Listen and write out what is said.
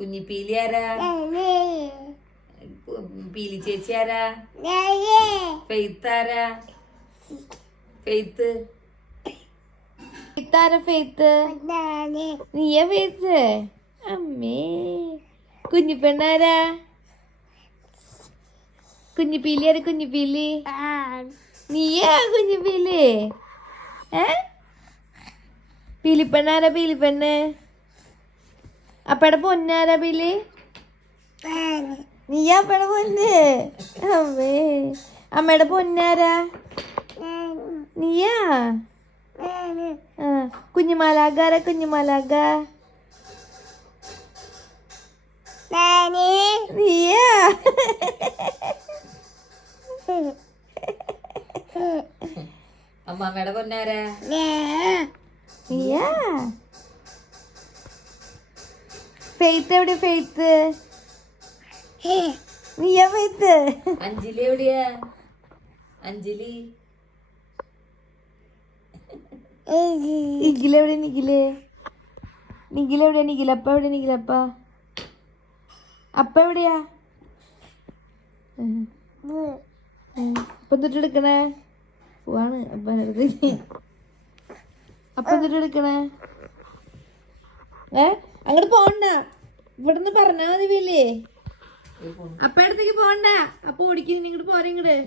കുഞ്ഞിപ്പീലി ആരാ? പീലി ചേച്ചി ആരാ? ഫെയ്ത്ത് ആരാ? ഫെയ്ത്ത് ഫെയ്ത്ത് നീയാ ഫെയ്ത്ത്? അമ്മേ. കുഞ്ഞിപ്പെണ്ണാരാ? കുഞ്ഞിപ്പീലി ആരാ? കുഞ്ഞിപ്പീലി നീയാ കുഞ്ഞിപ്പീലി? പീലിപ്പെണ്ണാരാ? പീലിപ്പെണ്ണ്. അപ്പടെ പൊന്നാരാ? പീലി നീയാ അപ്പടെ പൊന്ന്? അമ്മേ. അമ്മയുടെ പൊന്നാരാ? നീയാ? കുഞ്ഞുമാലാകാരാ? കുഞ്ഞുമാലാക നീയാ? അമ്മമ്മയുടെ പൊന്നാരാ? നീയാ? ഫെയ്ത്ത് എവിടെ? ഫെയ്ത്ത് നീയാ? ഫെയ്ത്ത്. അഞ്ജലി എവിടെയാ? അഞ്ജലി. നിഖിലെവിടെ? നിഖില് നിഖിലെവിടെ? നിഖിലപ്പ എവിടെ? നിഖിലപ്പ അപ്പ എവിടെയാ? അപ്പൊ എന്നിട്ട് എടുക്കണേ? പോവാണ് അപ്പ അപ്പൊ എന്നിട്ട് എടുക്കണേ? അങ്ങോട്ട് പോണ്ട, ഇവിടുന്ന് പറഞ്ഞാ മതി. വീലേ അപ്പ അടുത്തേക്ക് പോണ്ട. അപ്പൊ ഓടിക്കുന്നു. ഇങ്ങോട്ട് പോരെ. ഇങ്ങോട്ട്